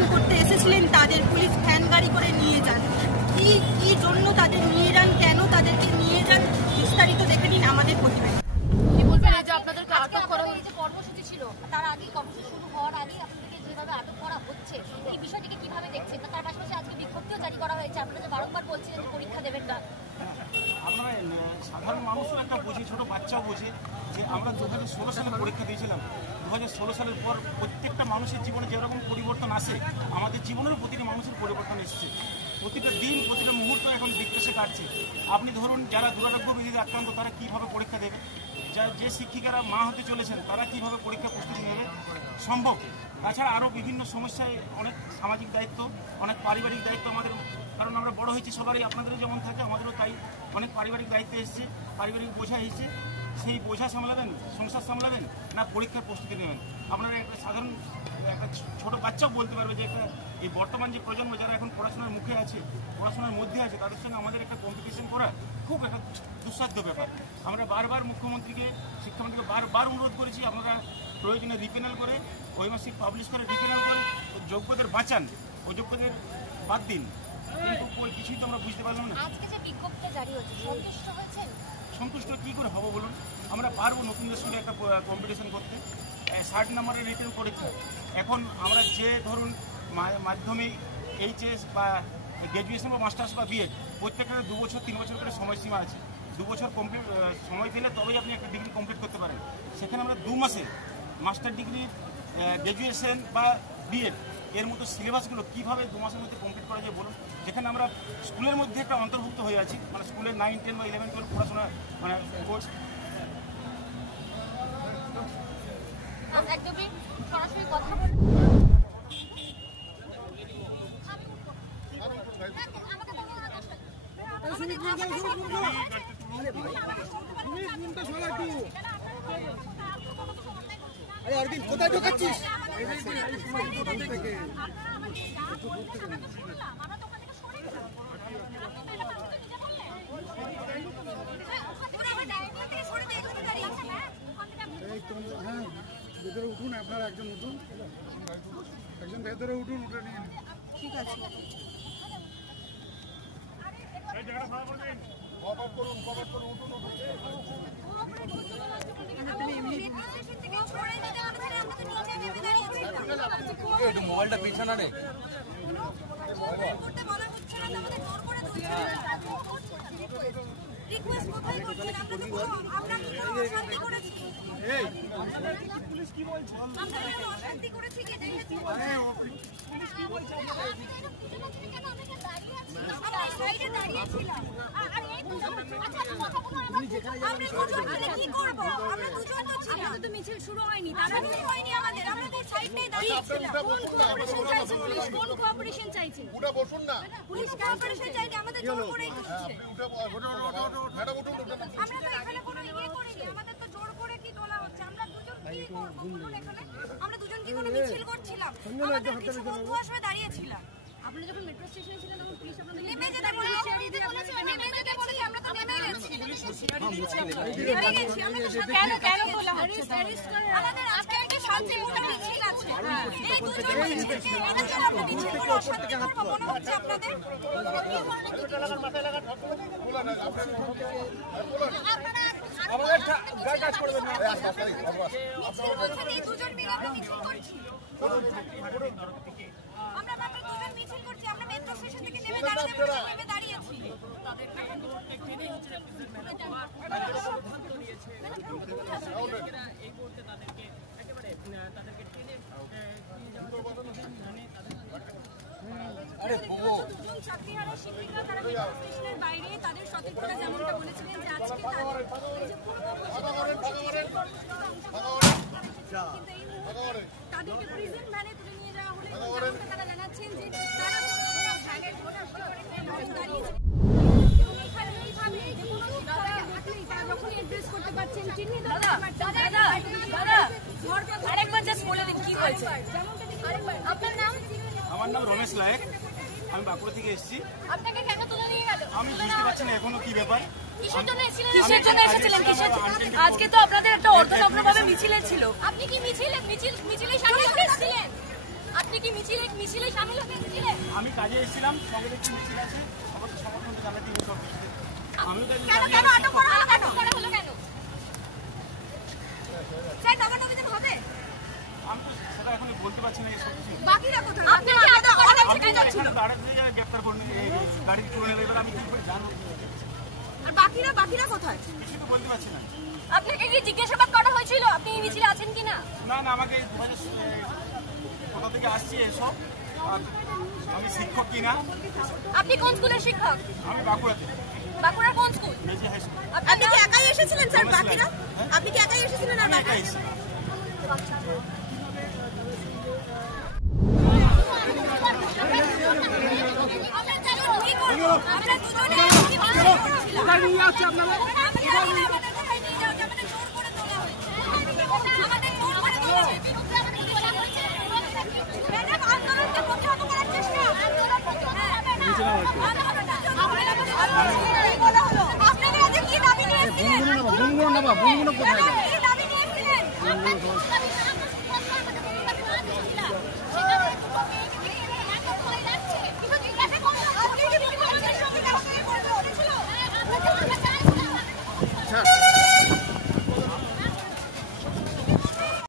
যোগদান করতে এসেছিলেন তাদের পুলিশ ভ্যান গাড়ি করে নিয়ে যান। কি জন্য তাদের নিয়ে যান, কেন তাদেরকে নিয়ে যান, বিস্তারিত দেখে নিন আমাদের প্রতিবেদন। কি বলবেন যে আপনাদেরকে আটক করা হয়েছে? কর্মসূচি ছিল, তার আগে কর্মসূচি শুরু হওয়ার আগে আপনাদেরকে যেভাবে আটক করা হচ্ছে এই বিষয়টিকে কিভাবে দেখছেন? তার পাশাপাশি আজকে বিজ্ঞপ্তিও জারি করা হয়েছে, আপনারা যে বারংবার বলছিলেন যে পরীক্ষা দেবেন না। আমরা সাধারণ মানুষও একটা বোঝে, ছোট বাচ্চাও বোঝে যে আমরা 2016 সালে পরীক্ষা দিয়েছিলাম। 2016 সালের পর প্রত্যেকটা মানুষের জীবনে যেরকম পরিবর্তন আসে, আমাদের জীবনেরও প্রতিটা মানুষের পরিবর্তন এসেছে। প্রতিটা দিন, প্রতিটা মুহূর্ত এখন বিকাশে কাটছে। আপনি ধরুন যারা দুরারোগ্য ব্যাধিতে আক্রান্ত তারা কীভাবে পরীক্ষা দেবে, যে শিক্ষিকারা মা হতে চলেছেন তারা কীভাবে পরীক্ষা প্রস্তুতি নেবে সম্ভব। তাছাড়া আরও বিভিন্ন সমস্যায় অনেক সামাজিক দায়িত্ব, অনেক পারিবারিক দায়িত্ব আমাদের, কারণ আমরা বড় হয়েছি সবারই, আপনাদেরও যেমন থাকে আমাদেরও তাই অনেক পারিবারিক দায়িত্ব এসছে, পারিবারিক বোঝা এসেছে। সেই বোঝা সামলাবেন, সংসার সামলাবেন না পরীক্ষার প্রস্তুতি নেবেন। আপনারা একটা সাধারণ একটা ছোটো বাচ্চাও বলতে পারবে যে একটা এই বর্তমান যে প্রজন্ম যারা এখন পড়াশোনার মুখে আছে, পড়াশোনার মধ্যে আছে, তাদের সঙ্গে আমাদের একটা কম্পিটিশন করা খুব একটা দুঃসাধ্য ব্যাপার। আমরা বারবার মুখ্যমন্ত্রীকে, শিক্ষামন্ত্রীকে বারবার অনুরোধ করেছি, আপনারা প্রয়োজনে রিপেনাল করে, ওইমাসিক পাবলিশ করে রিপেনাল করে যোগ্যদের বাঁচান, অযোগ্যদের বাদ দিন, কিন্তু ওই কিছুই তো আমরা বুঝতে পারলাম না। আজকে যে বিজ্ঞপ্তি জারি হচ্ছে, সন্তুষ্ট হয়েছেন? সন্তুষ্ট কী করে হবো বলুন? আমরা পারবো নতুনদের সঙ্গে একটা কম্পিটিশন করতে। 60 নম্বরের রিটেন পরীক্ষা, এখন আমরা যে ধরুন মাধ্যমিক, এইচএস বা গ্র্যাজুয়েশন বা মাস্টার্স বা বিএড, প্রত্যেকটা 2 বছর 3 বছর করে সময়সীমা আছে। 2 বছর কমপ্লিট সময় দিলে তবেই আপনি একটা ডিগ্রি কমপ্লিট করতে পারেন। সেখানে আমরা 2 মাসে মাস্টার ডিগ্রি, গ্র্যাজুয়েশন বা বিএড এর মতো সিলেবাসগুলো কীভাবে 2 মাসের মধ্যে কমপ্লিট করা যায় বলুন? যেখানে আমরা স্কুলের মধ্যে একটা অন্তর্ভুক্ত হয়ে আছি, মানে স্কুলের 9, 10 বা 11, 12 পড়াশোনা মানে কোর্স। একদমই সরাসরি কথা বলে কোথায় ঢোকাচ্ছিস? হ্যাঁ, ভেতরে উঠুন, আপনারা একজন উঠুন, একজন ভেতরে উঠুন, উঠে নিন। ঠিক আছে, মোবাইলটা পিছনে নে। মিছিল শুরু হয়নি, আমাদের সাইডে দাঁড়িয়েছিলাম। কোন কোঅপারেশন চাইছে পুলিশ? কোন কোঅপারেশন চাইছে? উঠে বসুন না। পুলিশ কোঅপারেশন চাইছে, আমাদের জোর করেই করছে। আমরা তো এখানে কোনো ইয়ে করিনি, আমাদের তো জোর করে কি তোলা হচ্ছে। আমরা দুজন কি করব বলুন? এখানে আমরা দুজন কি কোনো মিছিল করছিলাম? আমাদের কিছু বন্ধু আসবে দাঁড়িয়েছিলাম। আপনি যখন মেট্রো স্টেশনে ছিলেন তখন পুলিশ আপনাদের নেমে যেতে বলেছে, আমরা তো নেমে গেছি। কেন বলা হচ্ছে? আমাদের আজকে একটা শান্তিপূর্ণ মিছিল আছে। এই দুজন মিছিল এটা ছাড়া আমরা মিছিল করে অশান্তি করবো মনে হচ্ছে আপনাদের? আমরা মাত্র দুজন মিছিল করছি, আমরা মেট্রো স্টেশন থেকে নেমে দাঁড়িয়েছি। বাইরে তাদের সতর্কতা যেমনটা বলেছিলেন যে আজকে তাদেরকে প্রিজন ভ্যানে তুলে নিয়ে যাওয়া হলে তারা জানাচ্ছেন যে তারা দাঁড়িয়েছে এবং এখানে এইভাবে যখনই অ্যাড্রেস করতে পারছেন, চিহ্নিত করতে পারছেন। আরেকবার জাস্ট বলে দিন কি হয়েছে। আপনার নাম? আমার নাম রমেশ লায়েক, আমি বাঁকুড়া থেকে এসেছি। আপনাকে কেন তুলে নিয়ে গেল আমি বুঝতে পারছি না এখনো কি ব্যাপার। কিসের জন্য এসেছিলেন? আজকে তো আপনাদের একটা অর্থনগ্নভাবে মিছিলে ছিল। আপনি কি মিছিলের সামনে এসেছিলেন? আপনি কি কি মিছিলে শামিল হতে মিছিলে? আমি কাজে এসেছিলাম, সঙ্গে দেখছি মিছিল আছে, অবশ্য সমর্থন জানাতে টিভি সব এসেছে। আমিও তো কেন আটক করা হলো কেন? স্যার নবান্ন অভিযান হবে? আমি তো সেটা এখন বলতে পারছি না এসব কিছু। বাকিরা কোথায়? আপনি কি আটক করা হয়েছে কেন যাচ্ছিল? গ্রেপ্তার করে গাড়ি করে নিলে এবার আমি কি করে জানবো? আর বাকিরা কোথায়? কিছু তো বলতে পারছি না। আপনাকে কি জিজ্ঞাসাবাদ করা হয়েছিল আপনি এই মিছিলে আছেন কিনা? না আমাকে কোথা থেকে আসছি এসব, আর আমি শিক্ষক কিনা। আপনি কোন স্কুলের শিক্ষক? আমি বাঁকুড়াতে। বাঁকুড়ার কোন স্কুল? মেজি হাই স্কুল। আপনি কি একাই এসেছিলেন স্যার? বাকিরা আপনি কি একাই এসেছিলেন? আর একাই এসেছি। আমরা দুজনে কি কোথায় নিয়ে যাচ্ছে আপনারা? আপনাদের আজকে কি দাবি নিয়ে এসেছিলেন? গুনগুনো কোথায়?